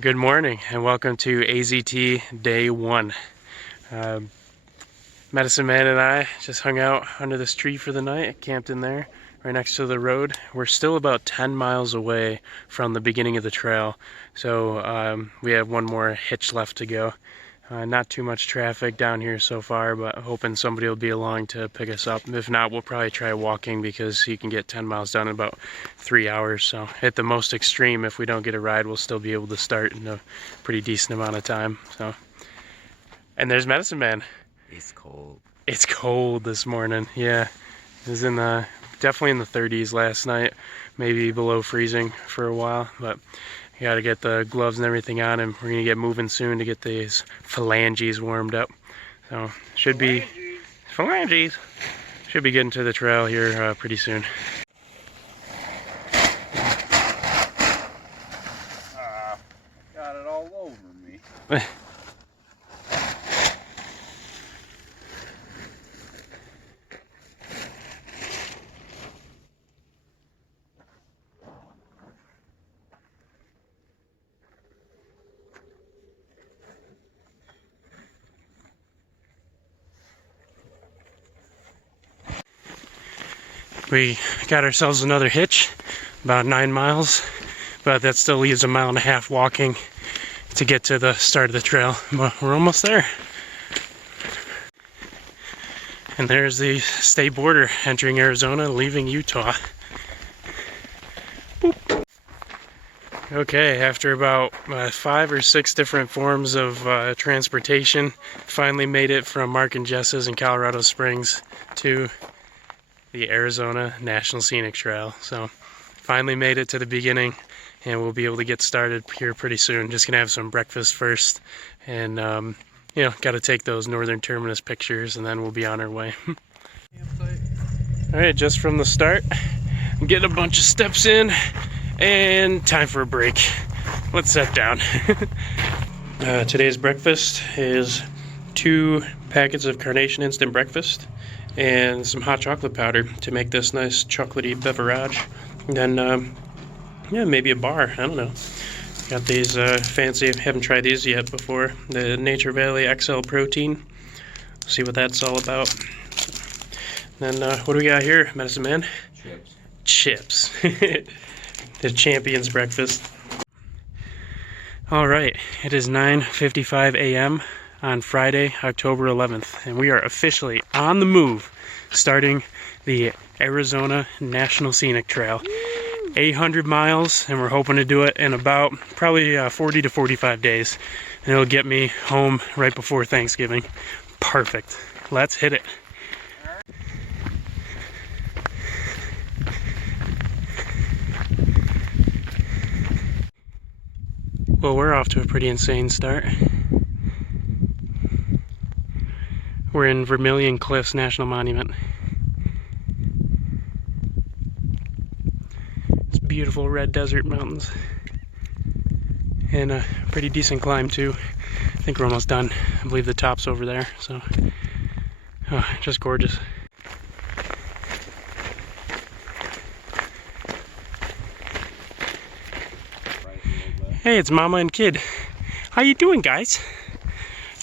Good morning and welcome to AZT Day 1. Medicine Man and I just hung out under this tree for the night, camped in there right next to the road. We're still about 10 miles away from the beginning of the trail, so we have one more hitch left to go. Not too much traffic down here so far, but hoping somebody will be along to pick us up. If not, we'll probably try walking because you can get 10 miles done in about 3 hours. So at the most extreme, if we don't get a ride, we'll still be able to start in a pretty decent amount of time. So, and there's Medicine Man. It's cold. It's cold this morning. Yeah, it was definitely in the 30s last night, maybe below freezing for a while, but you gotta get the gloves and everything on, and we're gonna get moving soon to get these phalanges warmed up. So should be phalanges. Should be getting to the trail here pretty soon. Got it all over me. We got ourselves another hitch, about 9 miles, but that still leaves 1.5 miles walking to get to the start of the trail, but we're almost there. And there's the state border entering Arizona, leaving Utah. Boop. Okay, after about 5 or 6 different forms of transportation, finally made it from Mark and Jess's in Colorado Springs to the Arizona National Scenic Trail. So finally made it to the beginning, and we'll be able to get started here pretty soon. Just gonna have some breakfast first, and you know, got to take those northern terminus pictures, and then we'll be on our way. All right, just from the start, get a bunch of steps in, and time for a break. Let's sit down. Today's breakfast is 2 packets of Carnation Instant Breakfast and some hot chocolate powder to make this nice chocolatey beverage. And then, yeah, maybe a bar, I don't know. Got these fancy, haven't tried these yet before, the Nature Valley XL Protein. See what that's all about. Then, what do we got here, Medicine Man? Chips. The champion's breakfast. All right, it is 9:55 a.m. on Friday, October 11th, and we are officially on the move, starting the Arizona National Scenic Trail. 800 miles, and we're hoping to do it in about probably 40 to 45 days, and it'll get me home right before Thanksgiving. Perfect. Let's hit it. Well, we're off to a pretty insane start. We're in Vermilion Cliffs National Monument. It's beautiful red desert mountains. And a pretty decent climb too. I think we're almost done. I believe the top's over there, so just gorgeous. Hey, it's Mama and Kid. How you doing, guys?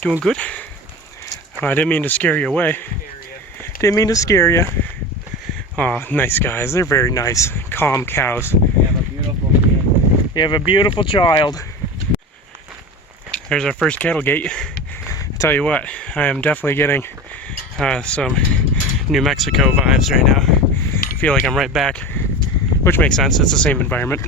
Doing good? Oh, I didn't mean to scare you away. Didn't mean to scare you. Aw, nice guys. They're very nice. Calm cows. You have a beautiful kid. You have a beautiful child. There's our first cattle gate. I tell you what, I am definitely getting some New Mexico vibes right now. I feel like I'm right back, which makes sense. It's the same environment.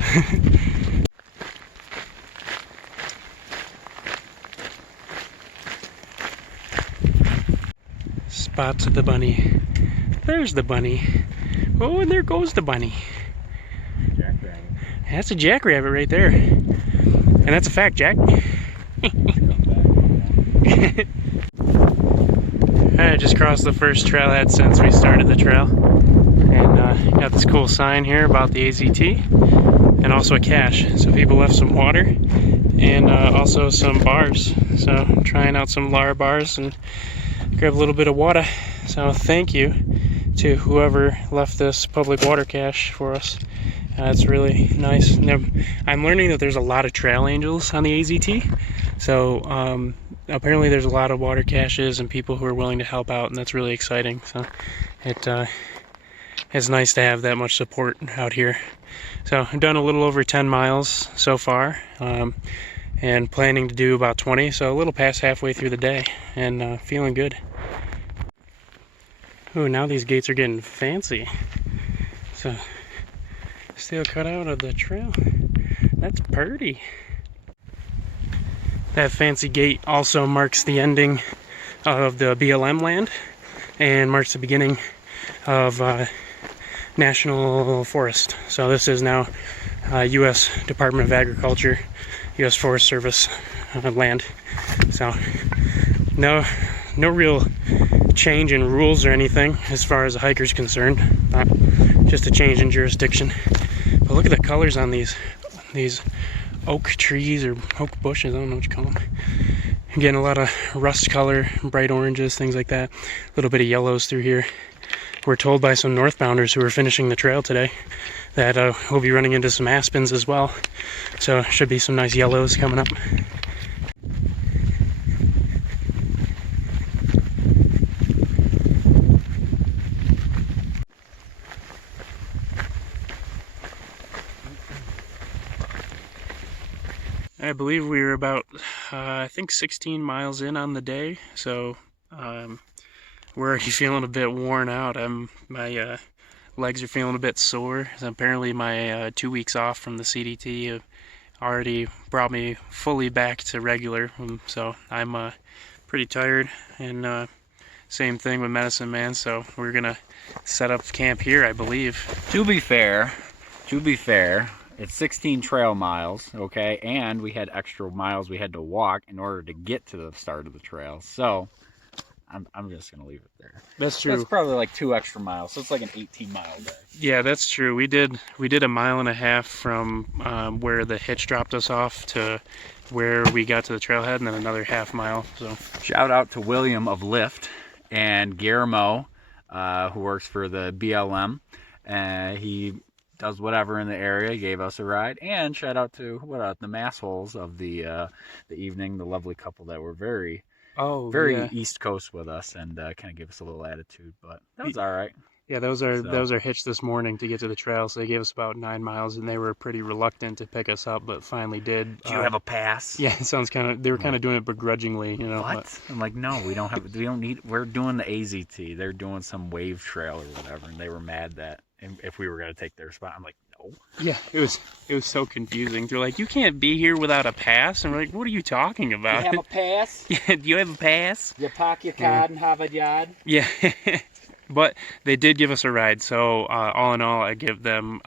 Spots of the bunny. There's the bunny. Oh, and there goes the bunny. Jackrabbit. That's a jackrabbit right there. And that's a fact, Jack. I just crossed the first trailhead since we started the trail. And got this cool sign here about the AZT. And also a cache. So people left some water. And also some bars. So I'm trying out some Lara bars and grab a little bit of water. So thank you to whoever left this public water cache for us. That's really nice. Now, I'm learning that there's a lot of trail angels on the AZT. So apparently there's a lot of water caches and people who are willing to help out, and that's really exciting. So it's nice to have that much support out here. So I've done a little over 10 miles so far, and planning to do about 20, so a little past halfway through the day, and feeling good. Oh, now these gates are getting fancy. So steel cut out of the trail. That's pretty. That fancy gate also marks the ending of the BLM land and marks the beginning of National Forest. So this is now U.S. Department of Agriculture, U.S. Forest Service land. So no real change in rules or anything as far as a hiker's concerned. Just a change in jurisdiction. But look at the colors on these oak trees or oak bushes. I don't know what you call them. I'm getting a lot of rust color, bright oranges, things like that. A little bit of yellows through here. We're told by some northbounders who are finishing the trail today that we'll be running into some aspens as well. So should be some nice yellows coming up. I believe we were about, I think 16 miles in on the day, so we're already feeling a bit worn out. My legs are feeling a bit sore. Apparently my 2 weeks off from the CDT have already brought me fully back to regular, so I'm pretty tired, and same thing with Medicine Man, so we're gonna set up camp here, I believe. To be fair, it's 16 trail miles, okay, and we had extra miles we had to walk in order to get to the start of the trail. So I'm just gonna leave it there. That's true. That's probably like 2 extra miles, so it's like an 18-mile day. Yeah, that's true. We did a mile and a half from where the hitch dropped us off to where we got to the trailhead, and then another half mile. So shout out to William of Lyft and Guillermo, who works for the BLM. He does whatever in the area. He gave us a ride. And shout out to the massholes of the evening, the lovely couple that were very East Coast with us, and kind of gave us a little attitude, but that was all right. Yeah, those are hitched this morning to get to the trail, so they gave us about 9 miles, and they were pretty reluctant to pick us up, but finally did. Do you have a pass? Yeah, it sounds they were kind of doing it begrudgingly, you know. What? But I'm like, no, we don't need, we're doing the AZT. They're doing some wave trail or whatever, and they were mad that if we were going to take their spot. I'm like, no. Yeah, it was so confusing. They're like, you can't be here without a pass, and we're like, what are you talking about? You have a pass? Yeah, do you have a pass? You park your car and have a yard? Yeah. But they did give us a ride, so all in all, I give them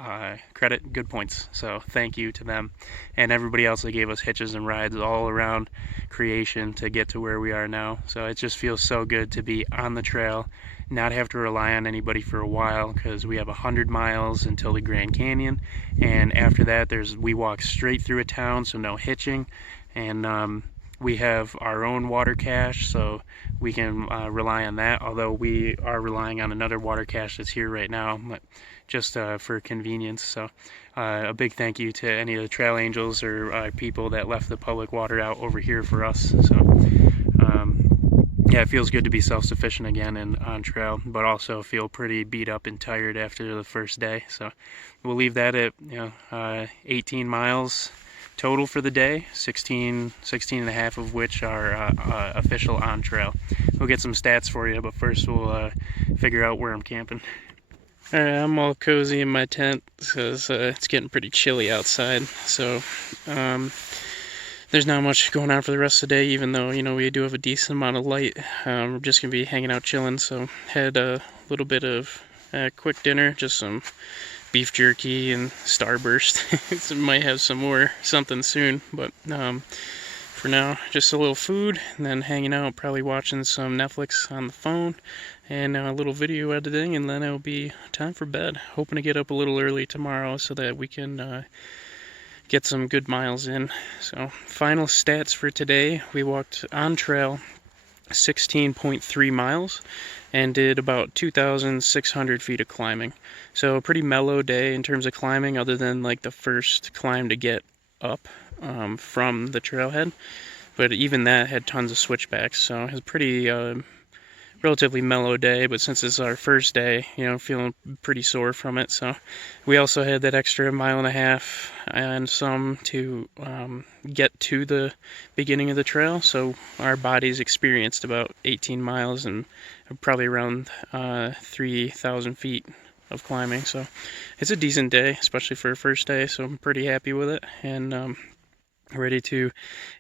credit, good points. So thank you to them and everybody else that gave us hitches and rides all around creation to get to where we are now. So it just feels so good to be on the trail, not have to rely on anybody for a while, because we have 100 miles until the Grand Canyon, and after that we walk straight through a town, so no hitching, and we have our own water cache, so we can rely on that, although we are relying on another water cache that's here right now, but just for convenience. So a big thank you to any of the trail angels or people that left the public water out over here for us. So yeah, it feels good to be self-sufficient again and on trail, but also feel pretty beat up and tired after the first day. So we'll leave that at 18 miles total for the day, 16 and a half of which are official on trail. We'll get some stats for you, but first we'll figure out where I'm camping. Alright, I'm all cozy in my tent because it's getting pretty chilly outside, so there's not much going on for the rest of the day, even though, we do have a decent amount of light. We're just going to be hanging out chilling, so had a little bit of quick dinner, just some beef jerky and Starburst. So might have some more something soon, but for now, just a little food, and then hanging out, probably watching some Netflix on the phone, and a little video editing, and then it'll be time for bed. Hoping to get up a little early tomorrow so that we can get some good miles in. So final stats for today: we walked on trail 16.3 miles and did about 2,600 feet of climbing. So a pretty mellow day in terms of climbing, other than like the first climb to get up from the trailhead. But even that had tons of switchbacks, so it was pretty relatively mellow day. But since it's our first day, you know, feeling pretty sore from it. So we also had that extra mile and a half and some to get to the beginning of the trail. So our bodies experienced about 18 miles and probably around 3,000 feet of climbing. So it's a decent day, especially for a first day. So I'm pretty happy with it, and ready to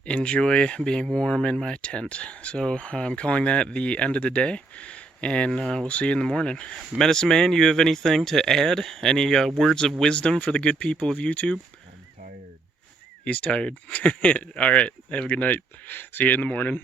enjoy being warm in my tent. So I'm calling that the end of the day, and we'll see you in the morning. Medicine Man, you have anything to add? Any words of wisdom for the good people of YouTube? I'm tired. He's tired. All right, have a good night. See you in the morning.